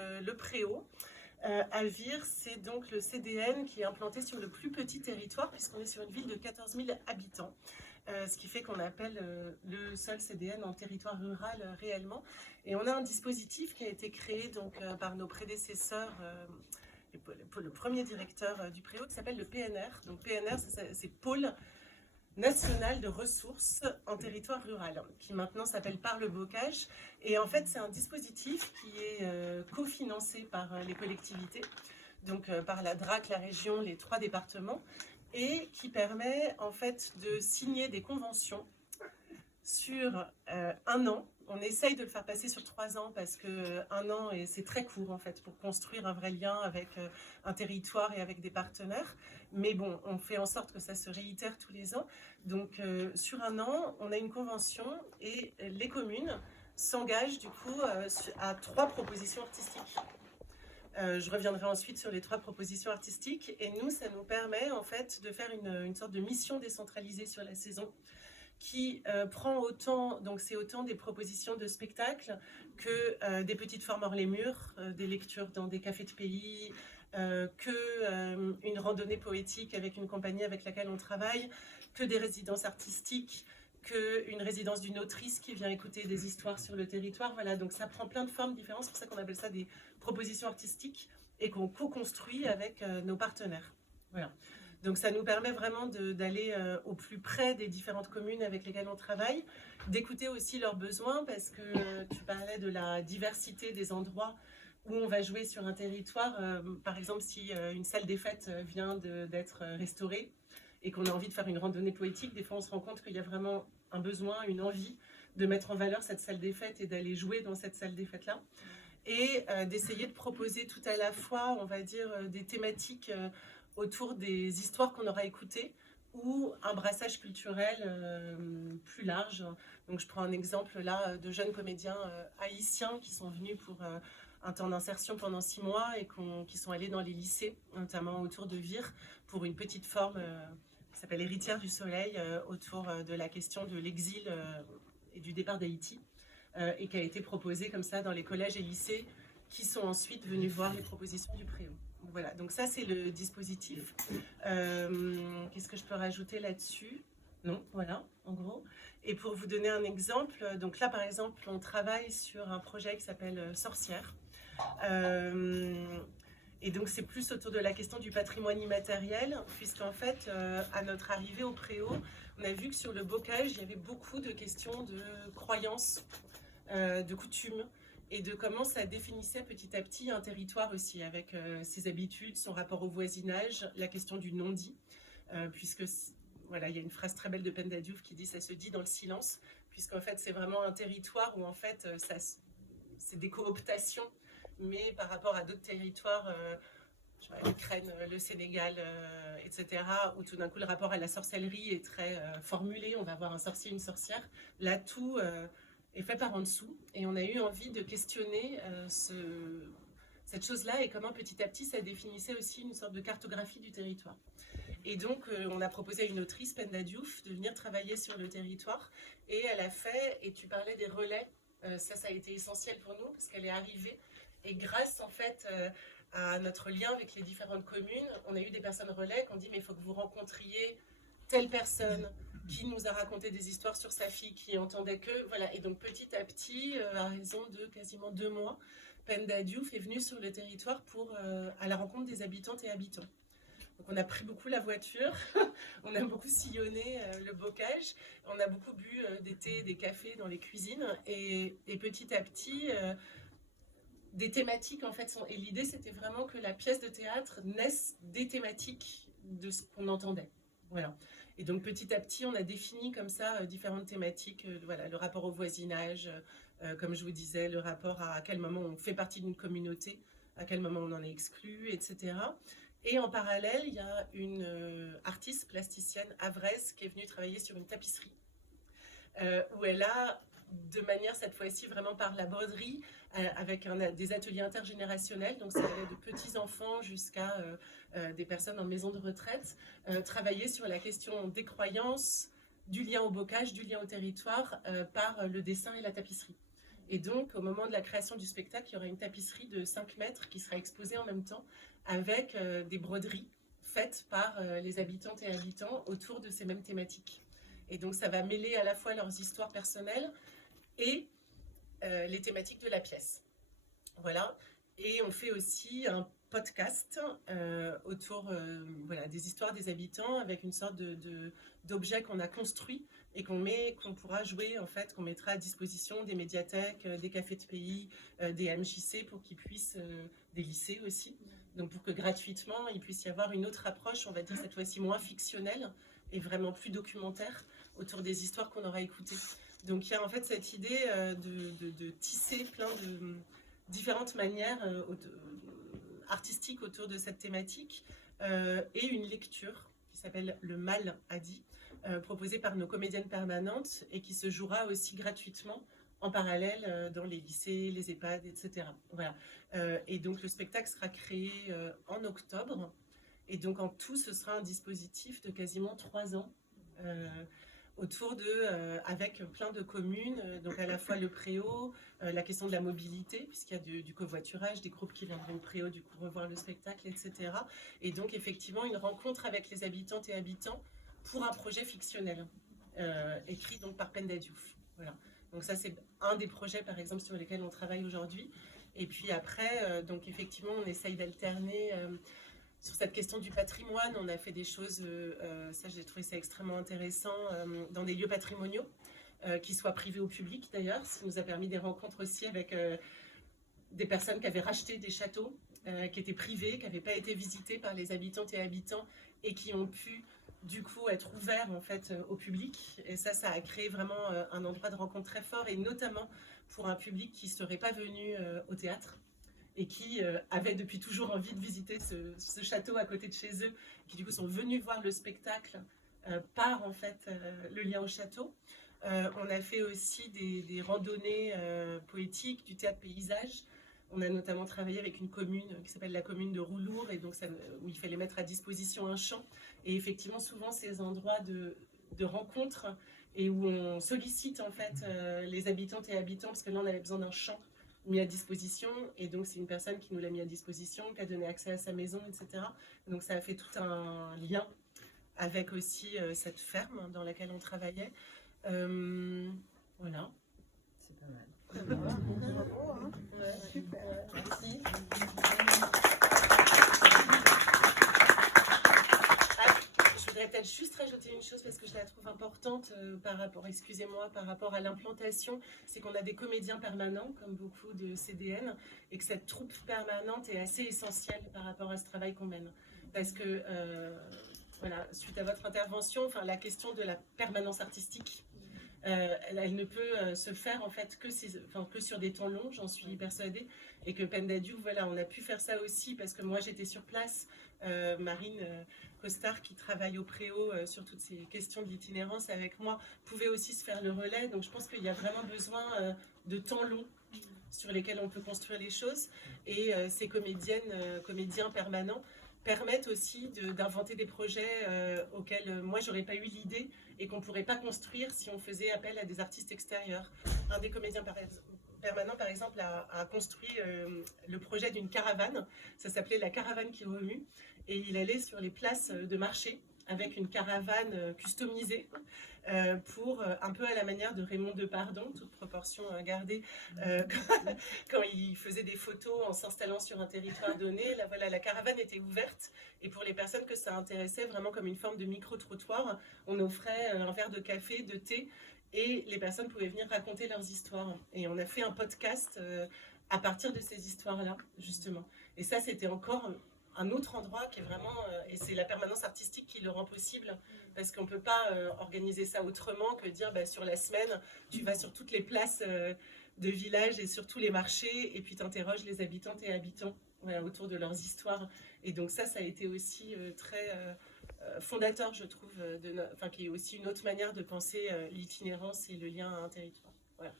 Le Préau. À Vire, c'est donc le CDN qui est implanté sur le plus petit territoire puisqu'on est sur une ville de 14 000 habitants. Ce qui fait qu'on appelle le seul CDN en territoire rural réellement. Et on a un dispositif qui a été créé donc, par nos prédécesseurs, le premier directeur du Préau, qui s'appelle le PNR. Donc PNR, c'est Pôle national de ressources en territoire rural, qui maintenant s'appelle Par le Bocage. Et en fait, c'est un dispositif qui est cofinancé par les collectivités, donc par la DRAC, la région, les 3 départements, et qui permet en fait de signer des conventions sur 1 an. On essaye de le faire passer sur 3 ans parce que 1 an, c'est très court en fait pour construire un vrai lien avec un territoire et avec des partenaires. Mais bon, on fait en sorte que ça se réitère tous les ans. Donc sur 1 an, on a une convention et les communes s'engagent du coup à 3 propositions artistiques. Je reviendrai ensuite sur les 3 propositions artistiques. Et nous, ça nous permet en fait de faire une sorte de mission décentralisée sur la saison qui prend autant, donc c'est autant des propositions de spectacles que des petites formes hors les murs, des lectures dans des cafés de pays, une randonnée poétique avec une compagnie avec laquelle on travaille, que des résidences artistiques, qu'une résidence d'une autrice qui vient écouter des histoires sur le territoire. Voilà, donc ça prend plein de formes différentes, c'est pour ça qu'on appelle ça des propositions artistiques et qu'on co-construit avec nos partenaires. Voilà. Donc ça nous permet vraiment d'aller au plus près des différentes communes avec lesquelles on travaille, d'écouter aussi leurs besoins, parce que tu parlais de la diversité des endroits où on va jouer sur un territoire. Par exemple, si une salle des fêtes vient d'être restaurée et qu'on a envie de faire une randonnée poétique, des fois on se rend compte qu'il y a vraiment un besoin, une envie de mettre en valeur cette salle des fêtes et d'aller jouer dans cette salle des fêtes-là. Et d'essayer de proposer tout à la fois, on va dire, des thématiques autour des histoires qu'on aura écoutées ou un brassage culturel plus large. Donc je prends un exemple là de jeunes comédiens haïtiens qui sont venus pour un temps d'insertion pendant 6 mois et qui sont allés dans les lycées, notamment autour de Vire, pour une petite forme qui s'appelle Héritière du Soleil, autour de la question de l'exil et du départ d'Haïti, et qui a été proposée comme ça dans les collèges et lycées qui sont ensuite venus voir les propositions du Préau. Voilà, donc ça c'est le dispositif. Qu'est-ce que je peux rajouter là-dessus? Non, voilà, en gros. Et pour vous donner un exemple, donc là par exemple, on travaille sur un projet qui s'appelle Sorcière. Et donc c'est plus autour de la question du patrimoine immatériel, puisqu'en fait, à notre arrivée au Préau, on a vu que sur le bocage, il y avait beaucoup de questions de croyances, de coutumes, et de comment ça définissait petit à petit un territoire aussi, avec ses habitudes, son rapport au voisinage, la question du non-dit, puisque voilà, il y a une phrase très belle de Penda Diouf qui dit « ça se dit dans le silence », puisqu'en fait c'est vraiment un territoire où en fait c'est des cooptations, mais par rapport à d'autres territoires, l'Ukraine, le Sénégal, etc., où tout d'un coup le rapport à la sorcellerie est très formulé, on va avoir un sorcier, une sorcière, là tout est fait par en dessous, et on a eu envie de questionner cette chose-là et comment petit à petit ça définissait aussi une sorte de cartographie du territoire. Et donc on a proposé à une autrice, Penda Diouf, de venir travailler sur le territoire, et elle a fait, et tu parlais des relais, ça a été essentiel pour nous parce qu'elle est arrivée, et grâce en fait à notre lien avec les différentes communes, on a eu des personnes relais qui ont dit mais il faut que vous rencontriez telle personne qui nous a raconté des histoires sur sa fille qui entendait que, voilà. Et donc petit à petit, à raison de quasiment 2 mois, Penda Diouf est venue sur le territoire pour à la rencontre des habitantes et habitants. Donc on a pris beaucoup la voiture, on a beaucoup sillonné le bocage, on a beaucoup bu des thés, des cafés dans les cuisines, et petit à petit, des thématiques en fait sont... Et l'idée c'était vraiment que la pièce de théâtre naisse des thématiques de ce qu'on entendait. Voilà. Et donc petit à petit on a défini comme ça différentes thématiques, voilà, le rapport au voisinage, comme je vous disais, le rapport à quel moment on fait partie d'une communauté, à quel moment on en est exclu, etc. Et en parallèle, il y a une artiste plasticienne havraise qui est venue travailler sur une tapisserie, où elle a, de manière cette fois-ci vraiment par la broderie, avec des ateliers intergénérationnels, donc ça allait de petits-enfants jusqu'à des personnes en maison de retraite, travailler sur la question des croyances, du lien au bocage, du lien au territoire, par le dessin et la tapisserie. Et donc, au moment de la création du spectacle, il y aura une tapisserie de 5 mètres qui sera exposée en même temps avec des broderies faites par les habitantes et habitants autour de ces mêmes thématiques. Et donc, ça va mêler à la fois leurs histoires personnelles et les thématiques de la pièce. Voilà. Et on fait aussi un podcast autour voilà, des histoires des habitants avec une sorte d'objet qu'on a construit et qu'on pourra jouer, en fait, qu'on mettra à disposition des médiathèques, des cafés de pays, des MJC pour qu'ils puissent, des lycées aussi, donc pour que gratuitement il puisse y avoir une autre approche, on va dire cette fois-ci moins fictionnelle et vraiment plus documentaire autour des histoires qu'on aura écoutées. Donc il y a en fait cette idée de tisser plein de différentes manières artistiques autour de cette thématique et une lecture qui s'appelle Le Mal a dit, proposée par nos comédiennes permanentes et qui se jouera aussi gratuitement en parallèle dans les lycées, les EHPAD, etc. Voilà. Et donc le spectacle sera créé en octobre et donc en tout ce sera un dispositif de quasiment 3 ans autour avec plein de communes, donc à la fois le préau, la question de la mobilité, puisqu'il y a du covoiturage, des groupes qui viendraient au préau, du coup revoir le spectacle, etc. Et donc effectivement une rencontre avec les habitantes et habitants pour un projet fictionnel, écrit donc par Penda Diouf. Voilà. Donc ça c'est un des projets par exemple sur lesquels on travaille aujourd'hui. Et puis après, donc effectivement on essaye d'alterner sur cette question du patrimoine. On a fait des choses, ça j'ai trouvé ça extrêmement intéressant, dans des lieux patrimoniaux, qui soient privés au public d'ailleurs, ce qui nous a permis des rencontres aussi avec des personnes qui avaient racheté des châteaux, qui étaient privés, qui n'avaient pas été visités par les habitantes et habitants et qui ont pu du coup être ouverts en fait au public. Et ça a créé vraiment un endroit de rencontre très fort et notamment pour un public qui ne serait pas venu au théâtre et qui avaient depuis toujours envie de visiter ce château à côté de chez eux, qui du coup sont venus voir le spectacle par en fait le lien au château. On a fait aussi des randonnées poétiques, du théâtre paysage. On a notamment travaillé avec une commune qui s'appelle la commune de Roulour, et donc où il fallait mettre à disposition un champ. Et effectivement, souvent ces endroits de rencontres et où on sollicite en fait les habitantes et habitants, parce que là on avait besoin d'un champ mis à disposition, et donc c'est une personne qui nous l'a mis à disposition, qui a donné accès à sa maison, etc. Donc ça a fait tout un lien avec aussi cette ferme dans laquelle on travaillait. Voilà. C'est pas mal. Bravo, hein. Ouais. Super. Merci. Je voudrais peut-être juste rajouter une chose parce que je la trouve importante par rapport à l'implantation, c'est qu'on a des comédiens permanents comme beaucoup de CDN et que cette troupe permanente est assez essentielle par rapport à ce travail qu'on mène. Parce que, voilà, suite à votre intervention, enfin, la question de la permanence artistique, elle ne peut se faire en fait que sur des temps longs, j'en suis persuadée, et que Penda Diouf, voilà, on a pu faire ça aussi parce que moi j'étais sur place, Marine Costard qui travaille au Préau sur toutes ces questions de l'itinérance avec moi pouvait aussi se faire le relais, donc je pense qu'il y a vraiment besoin de temps long sur lesquels on peut construire les choses, et ces comédiens permanents permettent aussi d'inventer des projets auxquels moi j'aurais pas eu l'idée et qu'on pourrait pas construire si on faisait appel à des artistes extérieurs. Un des comédiens permanents par exemple a construit le projet d'une caravane, ça s'appelait la caravane qui remue, et il allait sur les places de marché avec une caravane customisée pour un peu à la manière de Raymond Depardon, toute proportion gardée, quand il faisait des photos en s'installant sur un territoire donné. Là, voilà, la caravane était ouverte et pour les personnes que ça intéressait, vraiment comme une forme de micro-trottoir, on offrait un verre de café, de thé, et les personnes pouvaient venir raconter leurs histoires. Et on a fait un podcast à partir de ces histoires-là, justement. Et ça, c'était encore un autre endroit qui est vraiment, et c'est la permanence artistique qui le rend possible, parce qu'on ne peut pas organiser ça autrement que dire sur la semaine, tu vas sur toutes les places de village et sur tous les marchés, et puis tu interroges les habitantes et habitants autour de leurs histoires. Et donc ça a été aussi très fondateur, je trouve, qui est aussi une autre manière de penser l'itinérance et le lien à un territoire. Voilà.